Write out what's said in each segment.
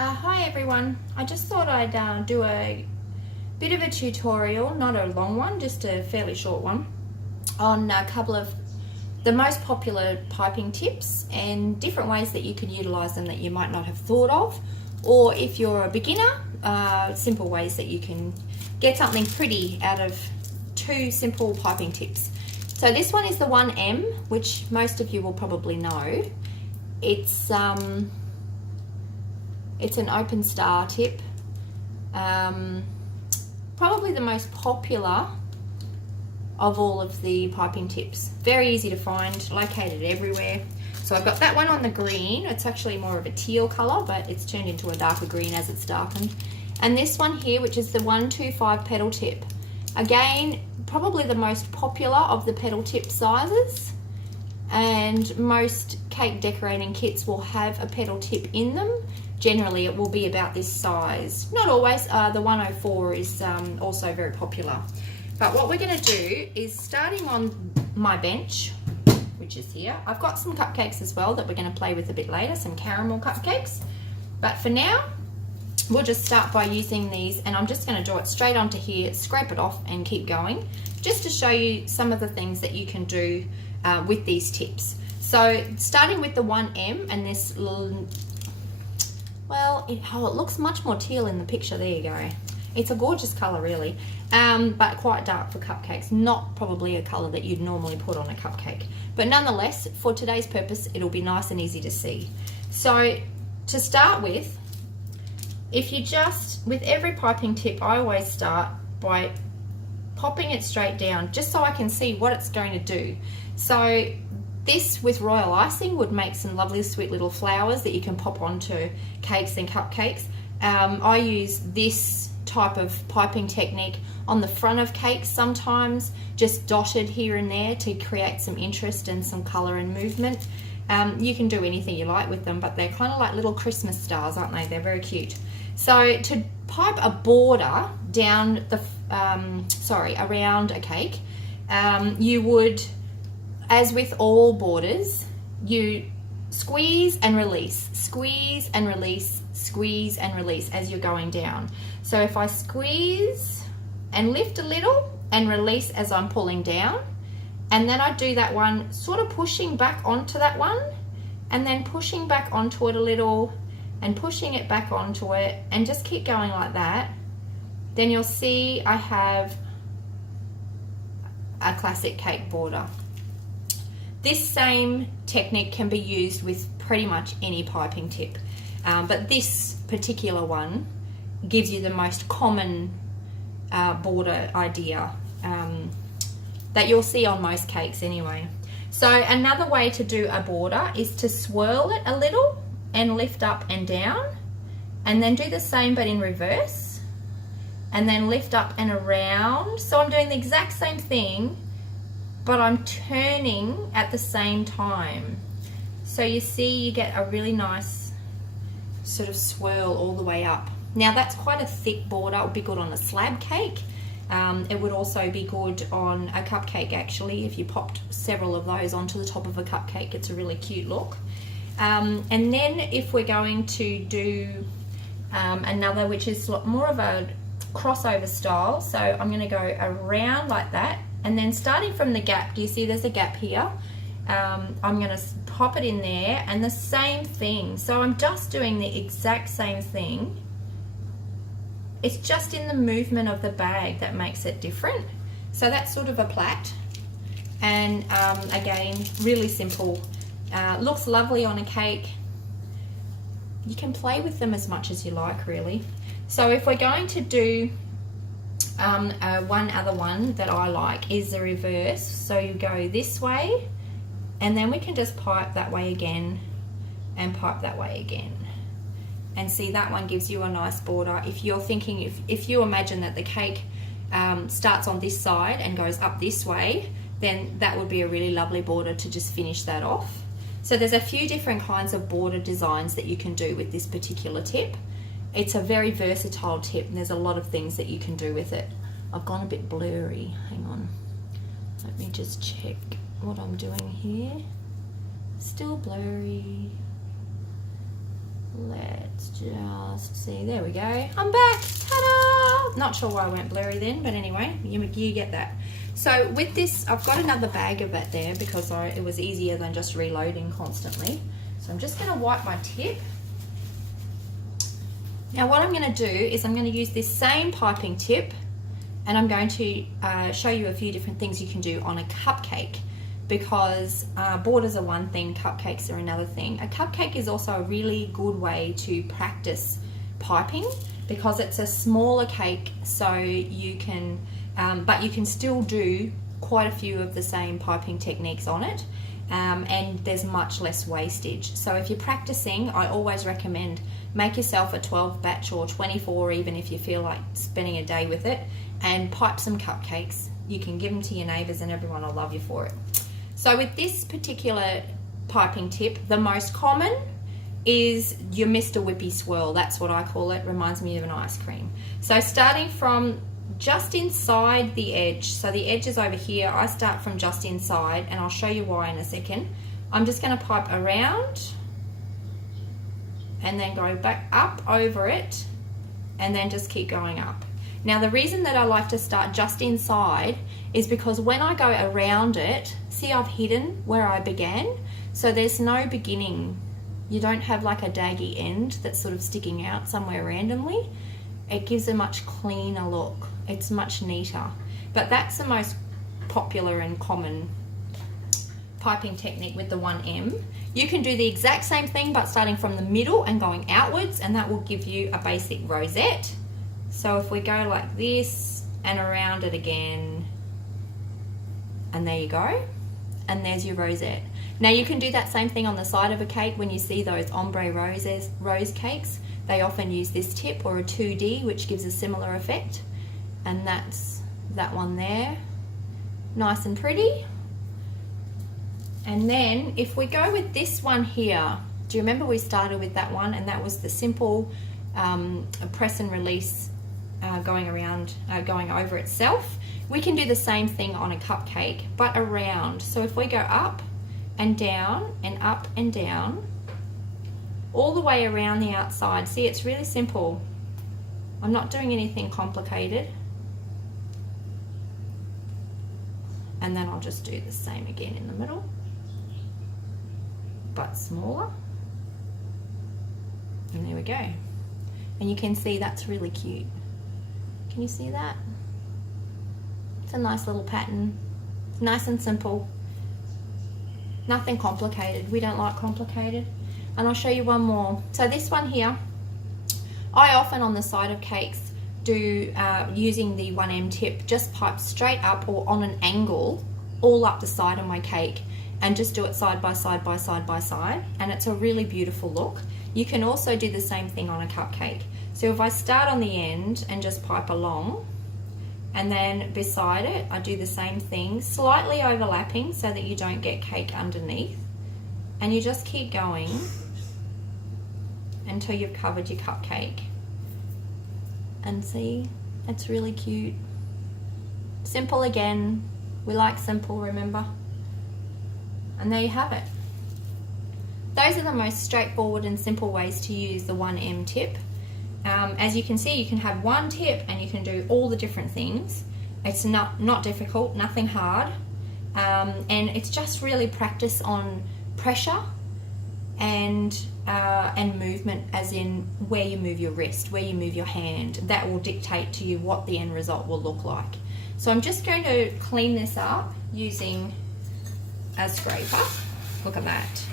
Hi everyone, I just thought I'd do a bit of a tutorial, not a long one, just a fairly short one, on a couple of the most popular piping tips and different ways that you can utilise them that you might not have thought of, or if you're a beginner, simple ways that you can get something pretty out of two simple piping tips. So this one is the 1M, which most of you will probably know. It's an open star tip, probably the most popular of all of the piping tips. Very easy to find, located everywhere. So I've got that one on the green. It's actually more of a teal colour, but it's turned into a darker green as it's darkened. And this one here, which is the 125 petal tip. Again, probably the most popular of the petal tip sizes, and most cake decorating kits will have a petal tip in them. Generally it will be about this size. Not always, the 104 is also very popular. But what we're going to do is, starting on my bench, which is here, I've got some cupcakes as well that we're going to play with a bit later, some caramel cupcakes. But for now, we'll just start by using these, and I'm just going to draw it straight onto here, scrape it off and keep going, just to show you some of the things that you can do with these tips. So starting with the 1M and this little, well, it looks much more teal in the picture. There you go. It's a gorgeous colour really, but quite dark for cupcakes. Not probably a colour that you'd normally put on a cupcake, but nonetheless, for today's purpose, it'll be nice and easy to see. So to start with, if you just, with every piping tip, I always start by popping it straight down, just so I can see what it's going to do. So this, with royal icing, would make some lovely sweet little flowers that you can pop onto cakes and cupcakes. I use this type of piping technique on the front of cakes sometimes, just dotted here and there to create some interest and some colour and movement. You can do anything you like with them, but they're kind of like little Christmas stars, aren't they? They're very cute. So to pipe a border down the, around a cake, you would, as with all borders, you squeeze and release, squeeze and release, squeeze and release as you're going down. So if I squeeze and lift a little and release as I'm pulling down, and then I do that one, sort of pushing back onto that one, and then pushing back onto it a little, and pushing it back onto it, and just keep going like that, then you'll see I have a classic cake border. This same technique can be used with pretty much any piping tip, but this particular one gives you the most common border idea that you'll see on most cakes anyway. So another way to do a border is to swirl it a little and lift up and down, and then do the same but in reverse, and then lift up and around. So I'm doing the exact same thing, but I'm turning at the same time. So you see, you get a really nice sort of swirl all the way up. Now that's quite a thick border. It would be good on a slab cake. It would also be good on a cupcake actually. If you popped several of those onto the top of a cupcake, it's a really cute look. And then if we're going to do another, which is more of a crossover style, so I'm going to go around like that, and then starting from the gap, do you see there's a gap here? I'm going to pop it in there, and the same thing. So I'm just doing the exact same thing. It's just in the movement of the bag that makes it different. So that's sort of a plait, and again, really simple. Looks lovely on a cake. You can play with them as much as you like really. So if we're going to do one other one that I like is the reverse. So you go this way, and then we can just pipe that way again and pipe that way again. And see, that one gives you a nice border. If you're thinking, if you imagine that the cake starts on this side and goes up this way, then that would be a really lovely border to just finish that off. So there's a few different kinds of border designs that you can do with this particular tip. It's a very versatile tip, and there's a lot of things that you can do with it. I've gone a bit blurry, hang on. Let me just check what I'm doing here. Still blurry. let's just see. There we go. I'm back. Ta-da! Not sure why I went blurry then, but anyway, you get that. So with this, I've got another bag of it there because it was easier than just reloading constantly. So I'm just going to wipe my tip. Now what I'm going to do is I'm going to use this same piping tip, and I'm going to show you a few different things you can do on a cupcake, because borders are one thing, cupcakes are another thing. A cupcake is also a really good way to practice piping because it's a smaller cake, so you can, but you can still do quite a few of the same piping techniques on it, and there's much less wastage. So if you're practicing, I always recommend make yourself a 12 batch or 24 even if you feel like spending a day with it, and pipe some cupcakes. You can give them to your neighbours and everyone will love you for it. So with this particular piping tip, the most common is your Mr. Whippy swirl. That's what I call it. Reminds me of an ice cream. So starting from just inside the edge, so the edge is over here, I start from just inside, and I'll show you why in a second. I'm just going to pipe around and then go back up over it and then just keep going up. Now the reason that I like to start just inside is because when I go around it, see, I've hidden where I began, so there's no beginning. You don't have like a daggy end that's sort of sticking out somewhere randomly. It gives a much cleaner look. It's much neater. But that's the most popular and common piping technique with the 1M. You can do the exact same thing but starting from the middle and going outwards, and that will give you a basic rosette. So if we go like this and around it again, and there you go, and there's your rosette. Now you can do that same thing on the side of a cake. When you see those ombre rose cakes, they often use this tip or a 2D, which gives a similar effect, and that's that one there, nice and pretty. And then if we go with this one here, do you remember we started with that one, and that was the simple press and release going around, going over itself. We can do the same thing on a cupcake, but around. So if we go up and down and up and down, all the way around the outside, see, it's really simple. I'm not doing anything complicated. And then I'll just do the same again in the middle, but smaller. And there we go. And you can see that's really cute. Can you see that? It's a nice little pattern. It's nice and simple. Nothing complicated. We don't like complicated. And I'll show you one more. So this one here, I often on the side of cakes do, using the 1M tip, just pipe straight up or on an angle all up the side of my cake, and just do it side by side by side by side, and it's a really beautiful look. You can also do the same thing on a cupcake. So if I start on the end and just pipe along, and then beside it I do the same thing, slightly overlapping so that you don't get cake underneath, and you just keep going until you've covered your cupcake. And see, it's really cute. Simple again. We like simple, remember? And there you have it. Those are the most straightforward and simple ways to use the 1M tip. As you can see, you can have one tip and you can do all the different things. It's not difficult, nothing hard, and it's just really practice on pressure and movement, as in where you move your wrist, where you move your hand. That will dictate to you what the end result will look like. So I'm just going to clean this up using a scraper. Look at that.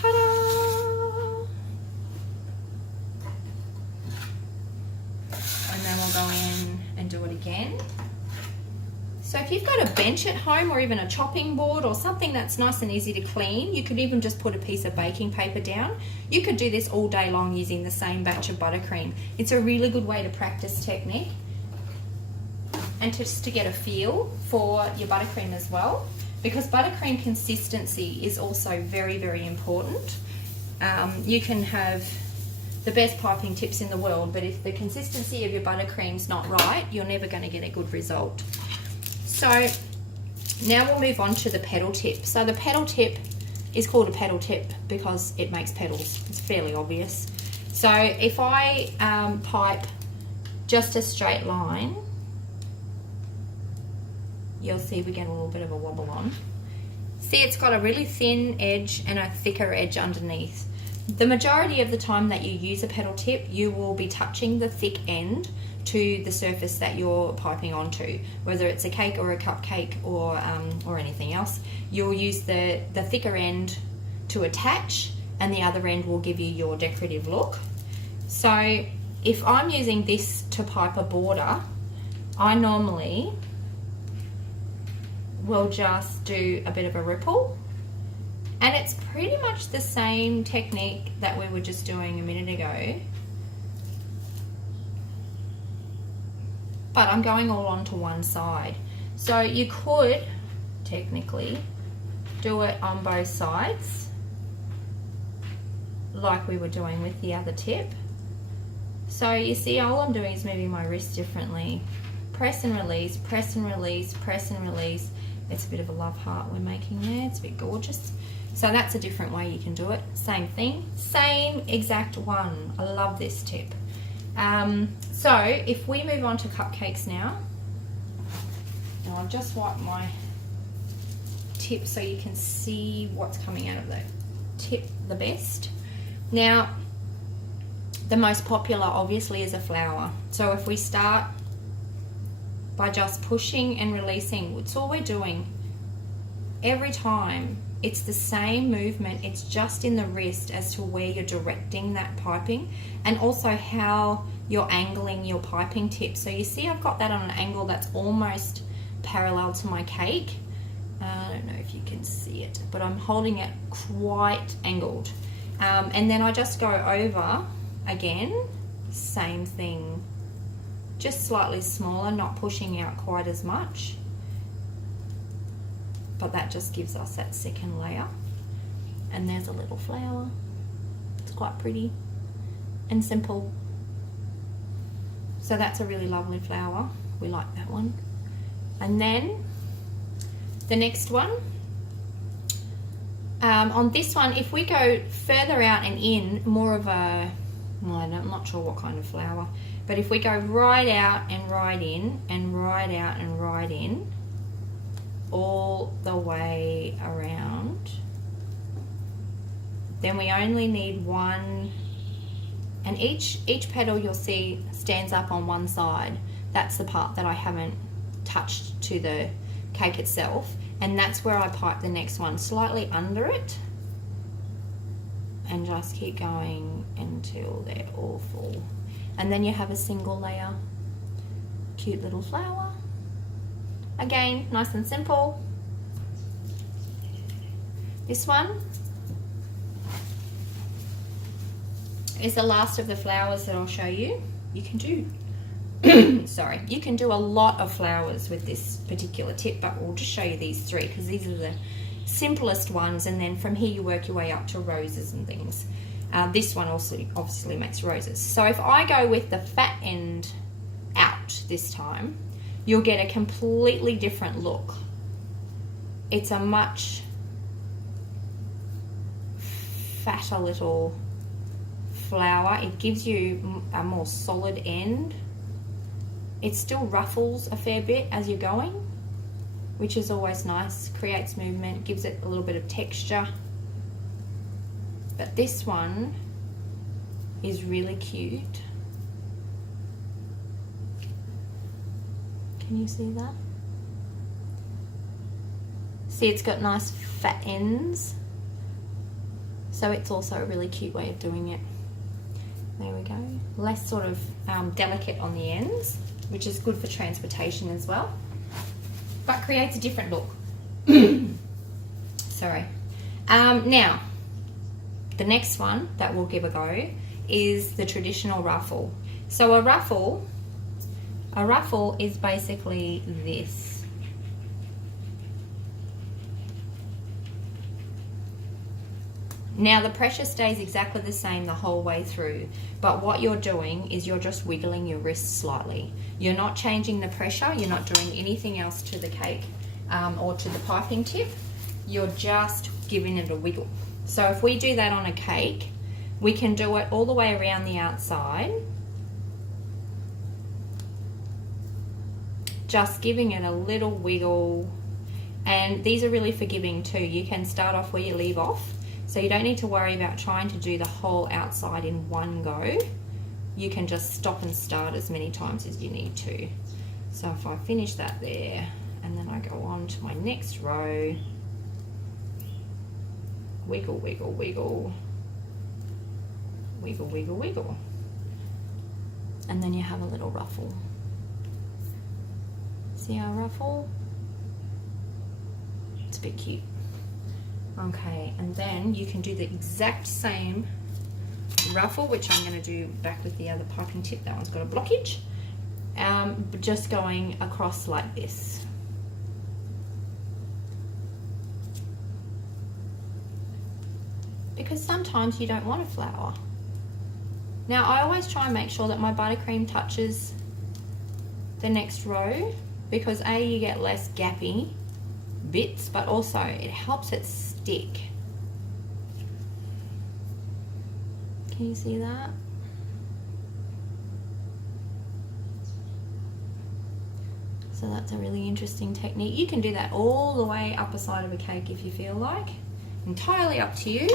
Ta-da! And then we'll go in and do it again. So if you've got a bench at home or even a chopping board or something that's nice and easy to clean, you could even just put a piece of baking paper down. You could do this all day long using the same batch of buttercream. It's a really good way to practice technique and just to get a feel for your buttercream as well, because buttercream consistency is also very, very important. You can have the best piping tips in the world, but if the consistency of your buttercream's not right, you're never going to get a good result. So now we'll move on to the petal tip. So the petal tip is called a petal tip because it makes petals. It's fairly obvious. So if I pipe just a straight line, you'll see we get a little bit of a wobble on. See, it's got a really thin edge and a thicker edge underneath. The majority of the time that you use a petal tip, you will be touching the thick end to the surface that you're piping onto, whether it's a cake or a cupcake or anything else. You'll use the thicker end to attach, and the other end will give you your decorative look. So if I'm using this to pipe a border, I normally will just do a bit of a ripple, and it's pretty much the same technique that we were just doing a minute ago, but I'm going all onto one side. So you could technically do it on both sides like we were doing with the other tip. So you see, all I'm doing is moving my wrist differently. Press and release, press and release, press and release. It's a bit of a love heart we're making there. It's a bit gorgeous. So that's a different way you can do it. Same thing, same exact one. I love this tip. So if we move on to cupcakes now, I'll just wipe my tip so you can see what's coming out of the tip the best. Now, the most popular obviously is a flower. So if we start by just pushing and releasing, it's all we're doing every time. It's the same movement, it's just in the wrist as to where you're directing that piping, and also how you're angling your piping tip. So you see I've got that on an angle that's almost parallel to my cake. I don't know if you can see it, but I'm holding it quite angled. And then I just go over again, same thing, just slightly smaller, not pushing out quite as much. But that just gives us that second layer. And there's a little flower. It's quite pretty and simple. So that's a really lovely flower. We like that one. And then the next one, on this one, if we go further out and in, more of a, well, I'm not sure what kind of flower, but if we go right out and right in, and right out and right in, all the way around, then we only need one, and each petal you'll see stands up on one side. That's the part that I haven't touched to the cake itself, and that's where I pipe the next one slightly under it, and just keep going until they're all full. And then you have a single layer, cute little flower. Again, nice and simple. This one is the last of the flowers that I'll show you. You can do, sorry, you can do a lot of flowers with this particular tip, but we'll just show you these three because these are the simplest ones, and then from here you work your way up to roses and things. This one also obviously makes roses. So if I go with the fat end out this time, you'll get a completely different look. It's a much fatter little flower. It gives you a more solid end. It still ruffles a fair bit as you're going, which is always nice. Creates movement, gives it a little bit of texture. But this one is really cute. Can you see that? See, it's got nice fat ends. So it's also a really cute way of doing it. There we go. Less sort of delicate on the ends, which is good for transportation as well, but creates a different look. Sorry. Now, the next one that we'll give a go is the traditional ruffle. So a ruffle is basically this. Now the pressure stays exactly the same the whole way through, but what you're doing is you're just wiggling your wrist slightly. You're not changing the pressure, you're not doing anything else to the cake or to the piping tip. You're just giving it a wiggle. So if we do that on a cake, we can do it all the way around the outside, just giving it a little wiggle. And these are really forgiving too. You can start off where you leave off, so you don't need to worry about trying to do the whole outside in one go. You can just stop and start as many times as you need to. So if I finish that there, and then I go on to my next row, wiggle, wiggle, wiggle, wiggle, wiggle, wiggle, and then you have a little ruffle. See our ruffle? It's a bit cute. Okay, and then you can do the exact same ruffle, which I'm going to do back with the other piping tip. That one's got a blockage. But just going across like this. Because sometimes you don't want a flower. Now I always try and make sure that my buttercream touches the next row, because A, you get less gappy bits, but also it helps it stick. Can you see that? So that's a really interesting technique. You can do that all the way up a side of a cake if you feel like. Entirely up to you.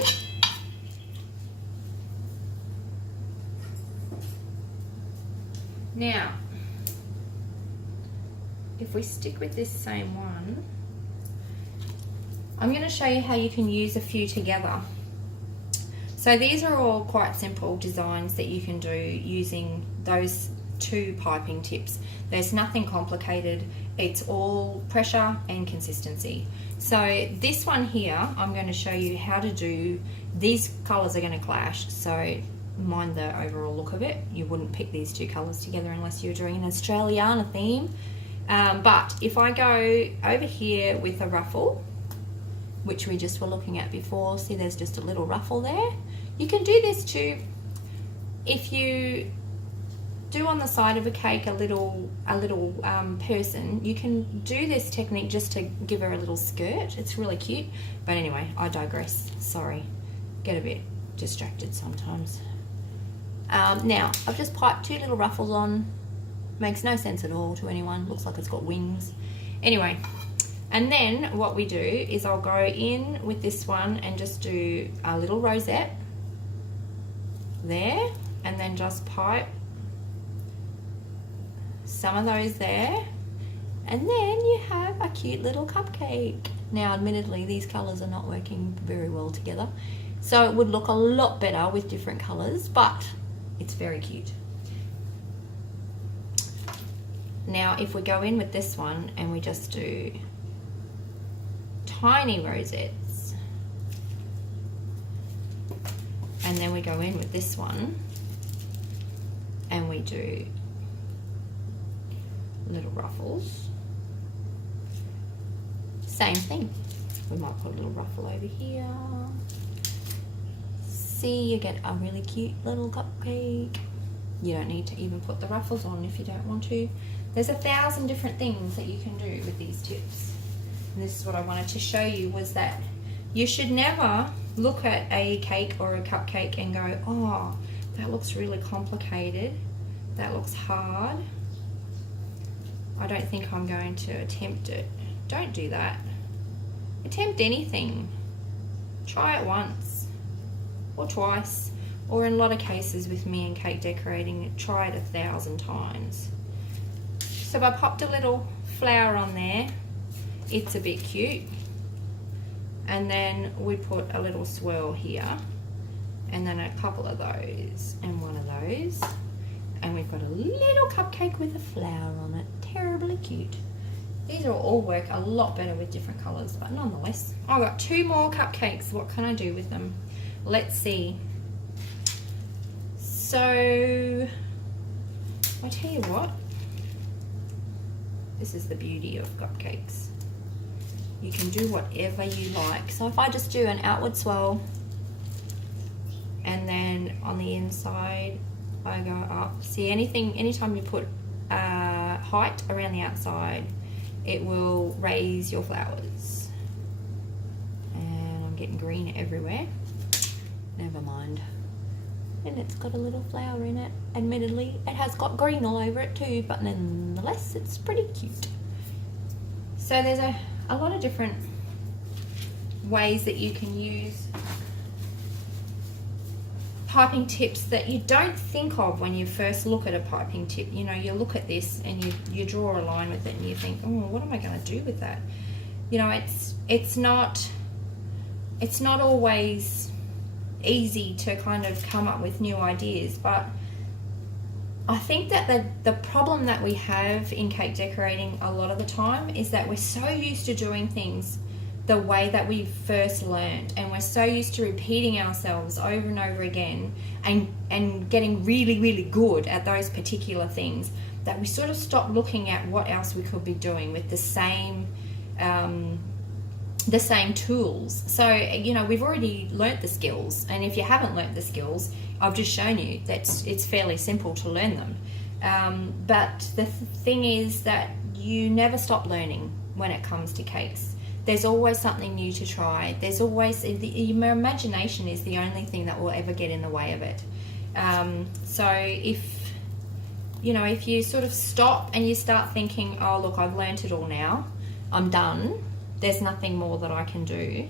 Now, if we stick with this same one, I'm going to show you how you can use a few together. So these are all quite simple designs that you can do using those two piping tips. There's nothing complicated. It's all pressure and consistency. So this one here, I'm going to show you how to do, these colors are going to clash, so mind the overall look of it. You wouldn't pick these two colors together unless you're doing an Australiana theme. But if I go over here with a ruffle, which we just were looking at before, see there's just a little ruffle there. You can do this too. If you do on the side of a cake a little person, you can do this technique just to give her a little skirt. It's really cute. But anyway, I digress. Sorry, get a bit distracted sometimes. Now I've just piped two little ruffles on. Makes no sense at all to anyone. Looks like it's got wings. Anyway, and then what we do is I'll go in with this one and just do a little rosette there, and then just pipe some of those there, and then you have a cute little cupcake. Now admittedly these colors are not working very well together, so it would look a lot better with different colors, but it's very cute. Now if we go in with this one and we just do tiny rosettes, and then we go in with this one and we do little ruffles, same thing. We might put a little ruffle over here. See, you get a really cute little cupcake. You don't need to even put the ruffles on if you don't want to. There's 1,000 different things that you can do with these tips. And this is what I wanted to show you, was that you should never look at a cake or a cupcake and go, oh, that looks really complicated. That looks hard. I don't think I'm going to attempt it. Don't do that. Attempt anything. Try it once or twice, or in a lot of cases with me and cake decorating, try it 1,000 times. So I popped a little flower on there. It's a bit cute. And then we put a little swirl here, and then a couple of those, and one of those. And we've got a little cupcake with a flower on it. Terribly cute. These will all work a lot better with different colors, but nonetheless. I've got 2 more cupcakes. What can I do with them? Let's see. So, I tell you what. This is the beauty of cupcakes. You can do whatever you like. So if I just do an outward swirl, and then on the inside, I go up. See, anytime you put height around the outside, it will raise your flowers. And I'm getting green everywhere. Never mind. And it's got a little flower in it. Admittedly, it has got green all over it too, but nonetheless, it's pretty cute. So there's a lot of different ways that you can use piping tips that you don't think of when you first look at a piping tip. You know, you look at this and you draw a line with it and you think, oh, what am I going to do with that? You know, it's not always easy to kind of come up with new ideas, but I think that the problem that we have in cake decorating a lot of the time is that we're so used to doing things the way that we first learned, and we're so used to repeating ourselves over and over again and getting really, really good at those particular things that we sort of stop looking at what else we could be doing with the same tools. So, you know, we've already learnt the skills, and if you haven't learnt the skills, I've just shown you that it's fairly simple to learn them. But the thing is that you never stop learning when it comes to cakes. There's always something new to try. There's always, your imagination is the only thing that will ever get in the way of it. So if you sort of stop and you start thinking, oh look, I've learnt it all now, I'm done, there's nothing more that I can do,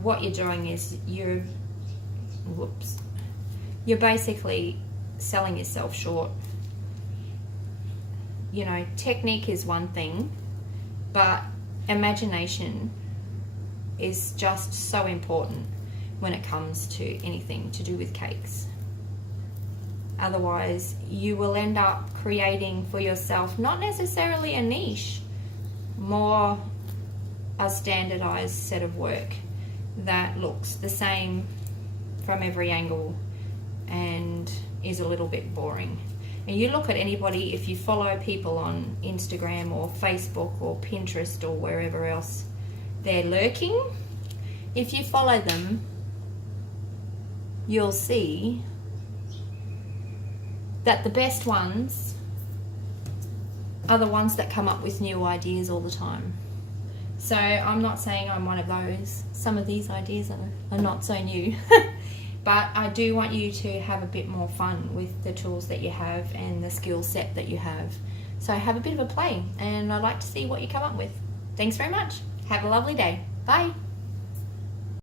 what you're doing is you're basically selling yourself short. You know, technique is one thing, but imagination is just so important when it comes to anything to do with cakes. Otherwise, you will end up creating for yourself not necessarily a niche, more a standardized set of work that looks the same from every angle and is a little bit boring. And you look at anybody, if you follow people on Instagram or Facebook or Pinterest or wherever else they're lurking, if you follow them, you'll see that the best ones are the ones that come up with new ideas all the time. So I'm not saying I'm one of those. Some of these ideas are not so new. But I do want you to have a bit more fun with the tools that you have and the skill set that you have. So have a bit of a play, and I'd like to see what you come up with. Thanks very much. Have a lovely day. Bye.